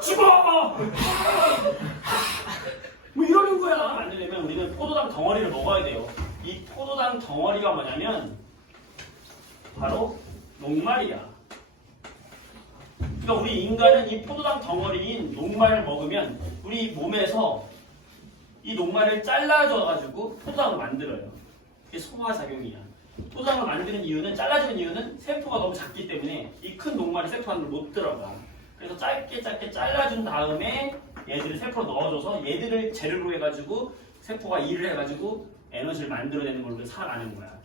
죽어! 뭐 이러는 거야. 만들려면 우리는 포도당 덩어리를 먹어야 돼요. 이 포도당 덩어리가 뭐냐면 바로 녹말이야. 그러니까 우리 인간은 이 포도당 덩어리인 녹말을 먹으면 우리 몸에서 이 녹말을 잘라줘가지고 포도당을 만들어요. 이게 소화작용이야. 포도당을 만드는 이유는 잘라주는 이유는 세포가 너무 작기 때문에 이 큰 녹말이 세포 안으로 못 들어가. 그래서 짧게 짧게 잘라준 다음에 얘들을 세포로 넣어줘서 얘들을 재료로 해가지고 세포가 일을 해가지고 에너지를 만들어내는 걸로 살아가는 거야.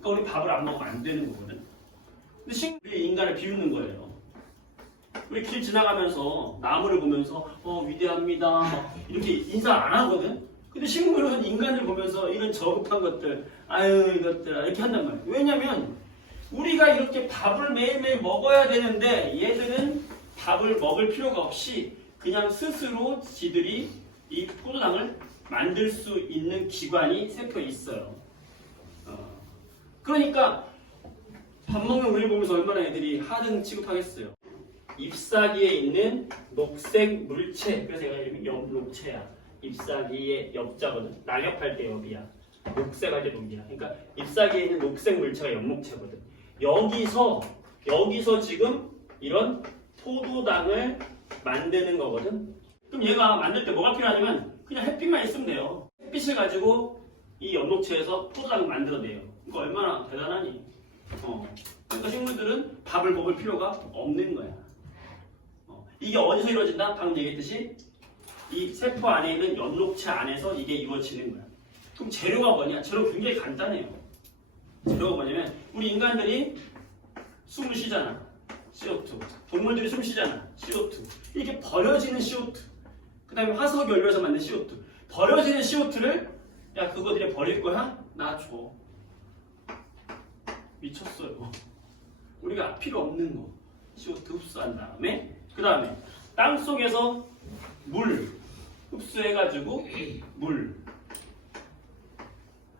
그러니까 우리 밥을 안 먹으면 안 되는 거거든. 근데 식물이 인간을 비웃는 거예요. 우리 길 지나가면서 나무를 보면서 어 위대합니다 막 이렇게 인사 안 하거든. 근데 식물은 인간을 보면서 이런 저급한 것들 아유 이것들 이렇게 한단 말이야. 왜냐면 우리가 이렇게 밥을 매일매일 먹어야 되는데 얘들은 밥을 먹을 필요가 없이 그냥 스스로 지들이 이 포도당을 만들 수 있는 기관이 세포에 있어요. 어. 그러니까 밥 먹는 우리 보면서 얼마나 애들이 하등 취급하겠어요. ip사귀에 있는 녹색 물체, 그래서 얘가 이름이 엽록체야. ip사귀의 엽자거든. 낙엽할 때 엽이야. 녹색할 때 녹이야. 그러니까 ip사귀에 있는 녹색 물체가 엽록체거든. 여기서 여기서 지금 이런 포도당을 만드는 거거든. 그럼 얘가 만들 때 뭐가 필요하냐면 그냥 햇빛만 있으면 돼요. 햇빛을 가지고 이 엽록체에서 포도당을 만들어내요. 이거 얼마나 대단하니? 어. 그러니까 식물들은 밥을 먹을 필요가 없는 거야. 어. 이게 어디서 이루어진다? 방금 얘기했듯이 이 세포 안에 있는 엽록체 안에서 이게 이루어지는 거야. 그럼 재료가 뭐냐? 재료 굉장히 간단해요. 재료가 뭐냐면 우리 인간들이 숨을 쉬잖아. CO2. 동물들이 숨 쉬잖아. CO2. 이게 버려지는 CO2. 그 다음에 화석 연료에서 만든 CO2. 버려지는 CO2를 야 그거 들이 버릴 거야? 나 줘. 미쳤어요. 우리가 필요 없는 거 CO2 흡수한 다음에 그 다음에 땅 속에서 물 흡수해가지고 물.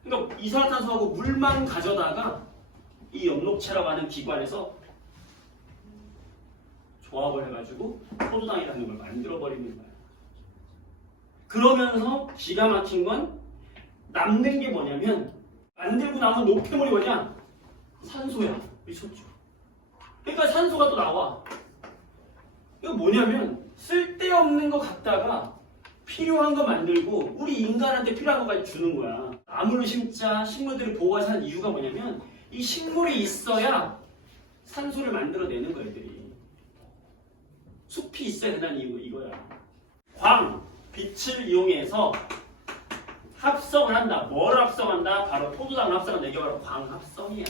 그러니까 이산화탄소하고 물만 가져다가 이 엽록체라고 하는 기관에서 조합을 해가지고 포도당이라는 걸 만들어 버리는 거야. 그러면서 기가 막힌 건 남는 게 뭐냐면 만들고 남은 노폐물이 뭐냐? 산소야. 미쳤죠. 그러니까 산소가 또 나와. 이거 뭐냐면 쓸데없는 거 갖다가 필요한 거 만들고 우리 인간한테 필요한 거까지 주는 거야. 나무를 심자 식물들을 보호해 사는 이유가 뭐냐면 이 식물이 있어야 산소를 만들어내는 거야, 애들이. 숲이 있어야 된다는 이유 이거야. 광, 빛을 이용해서 합성을 한다. 뭘 합성한다? 바로 포도당을 합성한다. 이게 바로 광합성이야.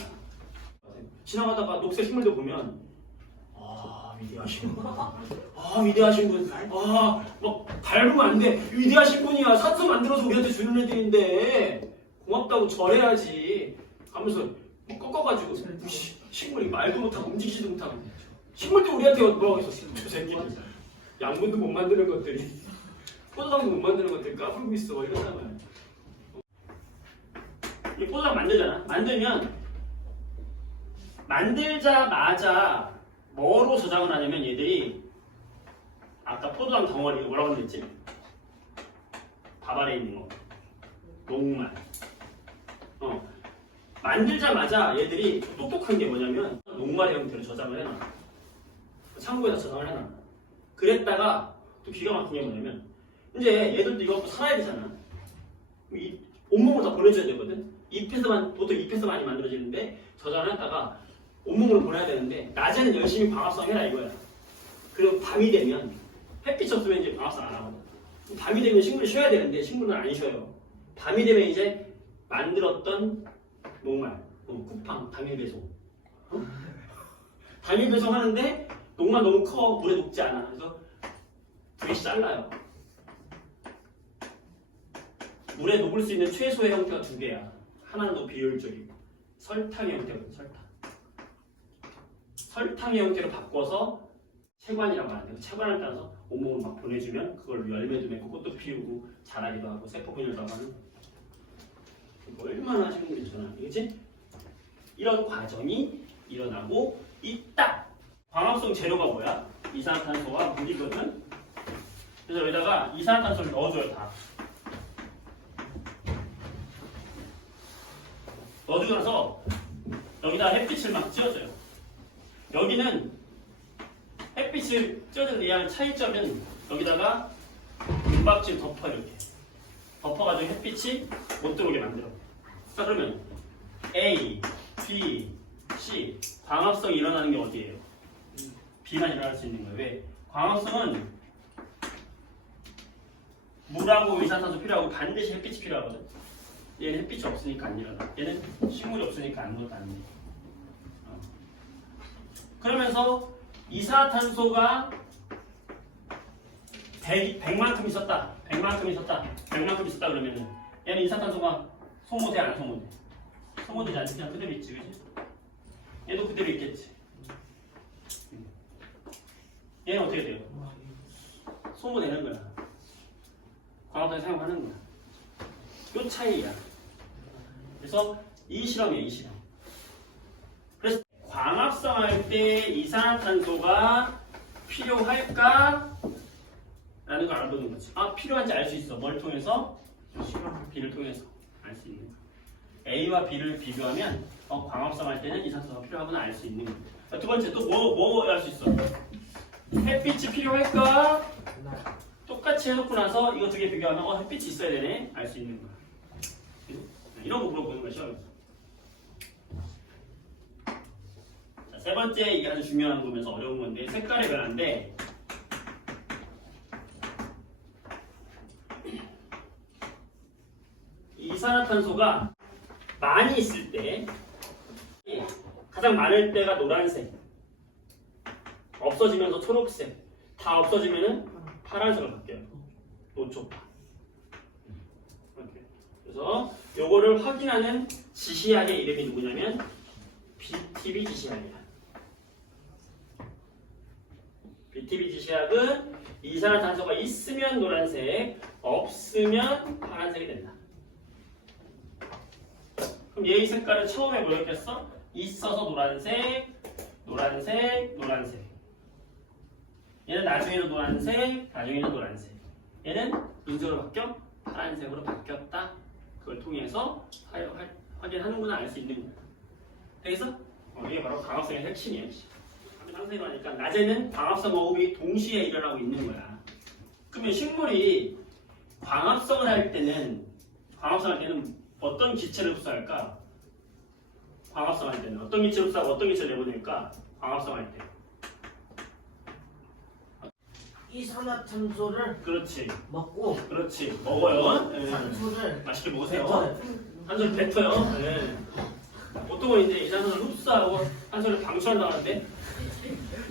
지나가다가 녹색 식물들 보면 아 위대하신 분, 아 위대하신 분, 아막 밟으면 안 돼. 위대하신 분이야. 산소 만들어서 우리한테 주는 애들인데 고맙다고 절해야지. 하면서 막 꺾어가지고 씨, 식물이 말도 못하고 움직이지도 못하고 식물도 우리한테 뭐라고 했었어? 양분도 못 만드는 것들이 포도당도 못 만드는 것들 까불고 있어 이러잖아요. 이 포도당 만들잖아. 만들면 만들자마자 뭐로 저장을 하냐면 얘들이 아까 포도당 덩어리 뭐라고 그랬지? 밥 아래 있는 거 녹말 어 만들자마자 얘들이 똑똑한 게 뭐냐면 녹말의 형태로 저장을 해놔 창고에다 저장을 해놔 그랬다가 또 기가 막힌 게 뭐냐면 이제 얘들도 이거 갖고 살아야 되잖아 이 온몸을 다 보내줘야 되거든 잎에서만 보통 잎에서 많이 만들어지는데 저장을 했다가 온몸으로 보내야 되는데 낮에는 열심히 광합성 해라 이거야. 그리고 밤이 되면 햇빛 없으면 이제 광합성 안 하거든. 밤이 되면 식물이 쉬어야 되는데 식물은 안 쉬어요. 밤이 되면 이제 만들었던 녹말, 어, 쿠팡, 당일 배송. 어? 당일 배송 하는데 녹말 너무 커 물에 녹지 않아. 그래서 둘이 잘라요. 물에 녹을 수 있는 최소의 형태가 두 개야. 하나는 더 비효율적이고 설탕의 형태거든. 설탕. 설탕의 형태로 바꿔서 채관이라고 하는데 채관을 따서 온몸을 막 보내주면 그걸 열매도 맺고 꽃도 피우고 자라기도 하고 세포 분열도 하는 얼마나 식물이 전화 이겠지? 이런 과정이 일어나고 있다. 광합성 재료가 뭐야? 이산화탄소와 물이거든. 그래서 여기다가 이산화탄소를 넣어줘요 다. 넣어주고 나서 여기다 햇빛을 막 쬐어줘요. 여기는 햇빛을 쬐어준 얘한 차이점은 여기다가 은박지를 덮어 이렇게 덮어가지고 햇빛이 못 들어오게 만들어. 자 그러면 A, B, C 광합성이 일어나는 게 어디예요? B만 일어날 수 있는 거예요. 왜? 광합성은 물하고 이산화탄소 필요하고 반드시 햇빛이 필요하거든. 얘는 햇빛이 없으니까 안 일어나. 얘는 식물이 없으니까 아무것도 안 돼. 어. 그러면서 이산화탄소가 100, 100만큼 있었다. 100만큼 있었다. 100만큼 있었다 그러면은 얘는 이산화탄소가 소모돼 안 소모돼? 소모되지 않지 그냥 그대로 있지 그지? 얘도 그대로 있겠지. 얘는 어떻게 돼요? 소모되는 거야. 광합성 사용하는 거야. 요 차이야. 그래서 이 실험이에요, 이 실험. 그래서 광합성 할 때 이산화탄소가 필요할까? 라는 걸 알아보는 거지. 아, 필요한지 알 수 있어. 뭘 통해서? B를 통해서 알 수 있는 거야. A와 B를 비교하면 어, 광합성 할 때는 이산화탄소가 필요하구나 알 수 있는 거야. 자, 두 번째, 또 뭐, 뭐 알 수 있어? 햇빛이 필요할까? 똑같이 해놓고 나서 이거 두 개 비교하면 어 햇빛이 있어야 되네 알 수 있는 거야. 이런 거 물어보는. 자, 세 번째 이게 아주 중요한 거면서 어려운 건데 색깔의 변화인데 이산화탄소가 많이 있을 때 가장 많을 때가 노란색 없어지면서 초록색 다 없어지면은 파란색으로 바뀌어요. 노초파. 그래서 요거를 확인하는 지시약의 이름이 누구냐면 BTB 지시약이야. BTB 지시약은 이산화탄소가 있으면 노란색, 없으면 파란색이 된다. 그럼 얘의 색깔은 처음에 뭐였겠어? 있어서 노란색, 노란색, 노란색. 얘는 나중에는 노란색, 나중에는 노란색. 얘는 인조로 바뀌어 파란색으로 바뀌었다. 그걸 통해서 확인하는구나 알 수 있는 거야. 되겠어? 어, 이게 바로 광합성의 핵심이야. 상세히 하니까 낮에는 광합성 호흡이 동시에 일어나고 있는 거야. 그러면 식물이 광합성을 할 때는 광합성 할 때는 어떤 기체를 흡수할까? 광합성 할 때는 어떤 기체를 흡수하고 어떤 기체를 내보낼까? 광합성 할 때. 이 산화탄소를 그렇지. 먹고 그렇지. 먹어요. 예. 산소를 맛있게 먹으세요. 한솔 뱉어요. 네. 보통은 이제 이산화탄소를 흡수하고 한솔을 방출한다는데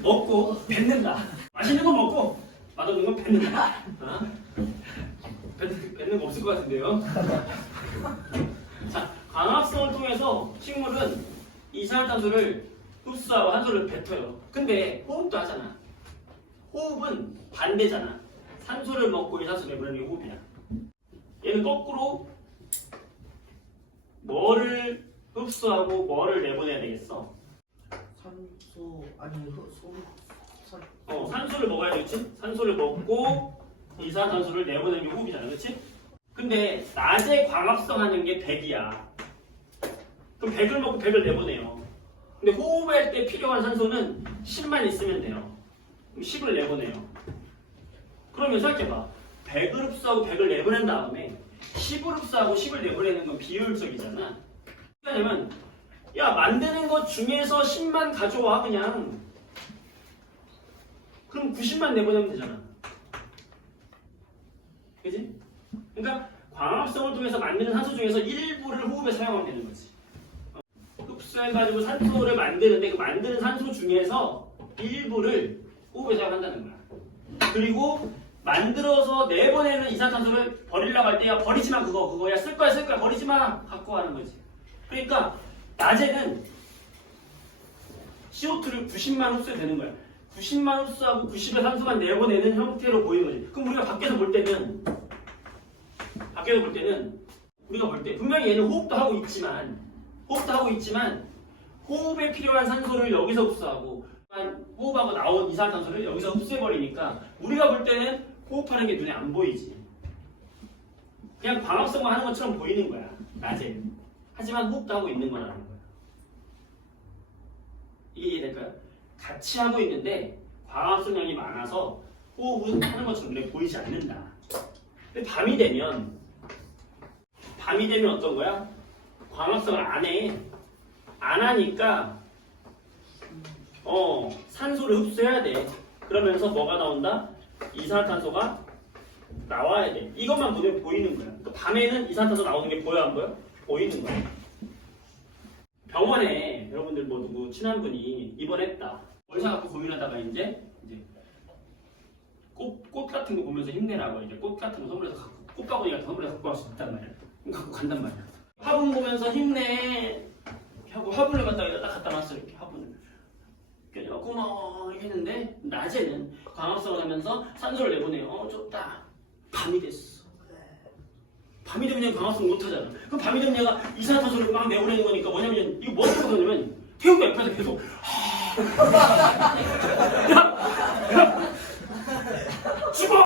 먹고 뱉는다. 맛있는 거 먹고 맛없는 건 뱉는다. 어? 뱉, 뱉는 거 없을 것 같은데요. 자, 광합성을 통해서 식물은 이산화탄소를 흡수하고 한솔을 뱉어요. 근데 호흡도 하잖아. 호흡은 반대잖아. 산소를 먹고 이산소 내보내는 게 호흡이야. 얘는 거꾸로 뭐를 흡수하고 뭐를 내보내야 되겠어? 산소 아니 소 산, 어, 산소를 먹어야 되겠지? 산소를 먹고 이산화탄소를 내보내는 게 호흡이잖아, 그렇지? 근데 낮에 광합성 하는 게 100이야. 그럼 100을 먹고 100을 내보내요. 근데 호흡할 때 필요한 산소는 10만 있으면 돼요. 그럼 10을 내보내요. 그러면 생각해봐. 100을 흡수하고 100을 내보낸 다음에 10을 흡수하고 10을 내보내는 건 비효율적이잖아. 왜냐면 야 만드는 것 중에서 10만 가져와 그냥 그럼 90만 내보내면 되잖아. 그지? 그러니까 광합성을 통해서 만드는 산소 중에서 일부를 호흡에 사용하면 되는 거지. 어, 흡수해가지고 산소를 만드는데 그 만드는 산소 중에서 일부를 사용한다는 거야. 그리고 만들어서 내보내는 이산탄소를 버리려고 할 때야 버리지 마 그거 그거야 쓸 거야 쓸 거야 버리지 마 갖고 가는 거지. 그러니까 낮에는 CO2를 90만 흡수되는 거야. 90만 흡수하고 90의 산소만 내보내는 형태로 보이는 거지. 그럼 우리가 밖에서 볼 때는 밖에서 볼 때는 우리가 볼 때 분명히 얘는 호흡도 하고 있지만 호흡도 하고 있지만 호흡에 필요한 산소를 여기서 흡수하고 호흡하고 나온 이산화탄소를 여기서 흡수해 버리니까 우리가 볼 때는 호흡하는 게 눈에 안 보이지. 그냥 광합성만 하는 것처럼 보이는 거야. 낮에. 하지만 호흡도 하고 있는 거라는 거야. 이게 이해될까요? 같이 하고 있는데 광합성량이 많아서 호흡은 하는 것처럼 눈에 보이지 않는다. 근데 밤이 되면 밤이 되면 어떤 거야? 광합성을 안 해. 안 하니까 어 산소를 흡수해야 돼. 그러면서 뭐가 나온다? 이산화탄소가 나와야 돼. 이것만 눈에 보이는 거야. 그러니까 밤에는 이산화탄소 나오는 게 보여 안 보여? 보이는 거야. 병원에 여러분들 뭐 누구 친한 분이 입원했다. 월사 갖고 고민하다가 이제 이제 꽃, 꽃 같은 거 보면서 힘내라고 이제 꽃 같은 거 선물해서 갖고 꽃바구니 같은 거 선물해서 갖고 갈 수 있단 말이야. 갖고 간단 말이야. 화분 보면서 힘내 하고 화분을 갖다가 딱 갖다 놨어 이렇게 화분을. 그래서 고마워 했는데 낮에는 광합성을 하면서 산소를 내보내요. 어 좋다. 밤이 됐어. 밤이 되면 얘가 광합성 못 하잖아. 그럼 밤이 되면 얘가 이산화탄소를 막 내보내는 거니까 뭐냐면 이거 뭐 하냐면 태우가 옆에서 계속 야, 야, 죽어!